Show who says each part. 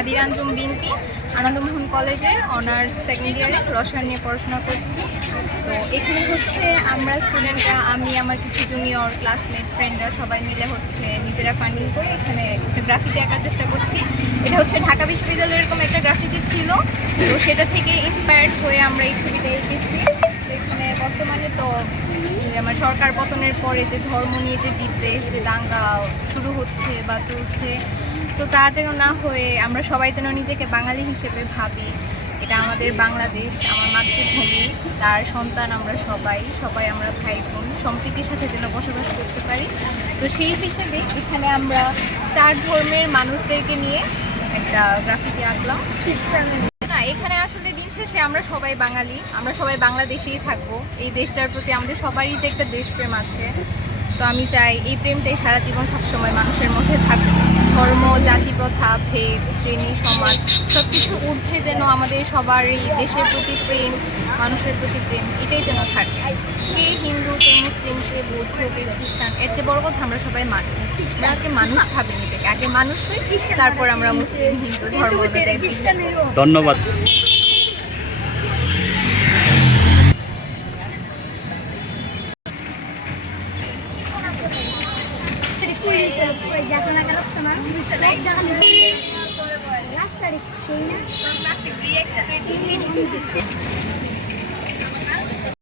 Speaker 1: নাদির বিনতি, আনন্দমোহন কলেজের honours second ইয়ারে রসায়ন নিয়ে পড়াশোনা করছি। তো এখানে হচ্ছে আমরা স্টুডেন্টরা আমি, আমার কিছু জুনিয়র ক্লাসমেট ফ্রেন্ডরা সবাই মিলে হচ্ছে নিজেরা ফান্ডিং করে এখানে একটা গ্রাফিতি আঁকার চেষ্টা করছি। এটা হচ্ছে ঢাকা বিশ্ববিদ্যালয়ের এরকম একটা গ্রাফিতি ছিল। তো সেটা থেকে ইন্সপায়ার্ড হয়ে আমরা এই ছবিটা এঁকেছি। তো এখানে বর্তমানে তো আমার সরকার পতনের পরে যে ধর্ম নিয়ে যে বিদ্বেষ, যে দাঙ্গা শুরু হচ্ছে বা চলছে তো তা যেন না হয়ে আমরা সবাই যেন নিজেকে বাঙালি হিসেবে ভাবি। এটা আমাদের বাংলাদেশ, আমার মাতৃভূমি, তার সন্তান আমরা সবাই সবাই আমরা ভাই বোন সম্প্রীতির সাথে যেন বসবাস করতে পারি। তো সেই হিসেবে এখানে আমরা চার ধর্মের মানুষদেরকে নিয়ে একটা গ্রাফিতি আঁকলাম। না, এখানে আসলে দিন শেষে আমরা সবাই বাঙালি, আমরা সবাই বাংলাদেশেই থাকব। এই দেশটার প্রতি আমাদের সবারই যে একটা দেশপ্রেম আছে। তো আমি চাই এই প্রেমটাই সারা জীবন সবসময় মানুষের মধ্যে থাকুক। ধর্ম জাতি প্রথা ভেদ শ্রেণি সমাজ সব কিছুর ঊর্ধ্বে যেন আমাদের সবারই দেশের প্রতি প্রেম মানুষের প্রতি প্রেম এটাই যেন থাকে। কে হিন্দু কে মুসলিম কে বৌদ্ধ কে খ্রিস্টান এর চেয়ে বড় কথা আমরা সবাই মানুষ খ্রিস্টানকে মানুষ ভাবি নিজেকে আগে মানুষ হই তারপর আমরা মুসলিম হিন্দু ধর্ম অনুযায়ী
Speaker 2: ধন্যবাদ।
Speaker 3: রাস্তার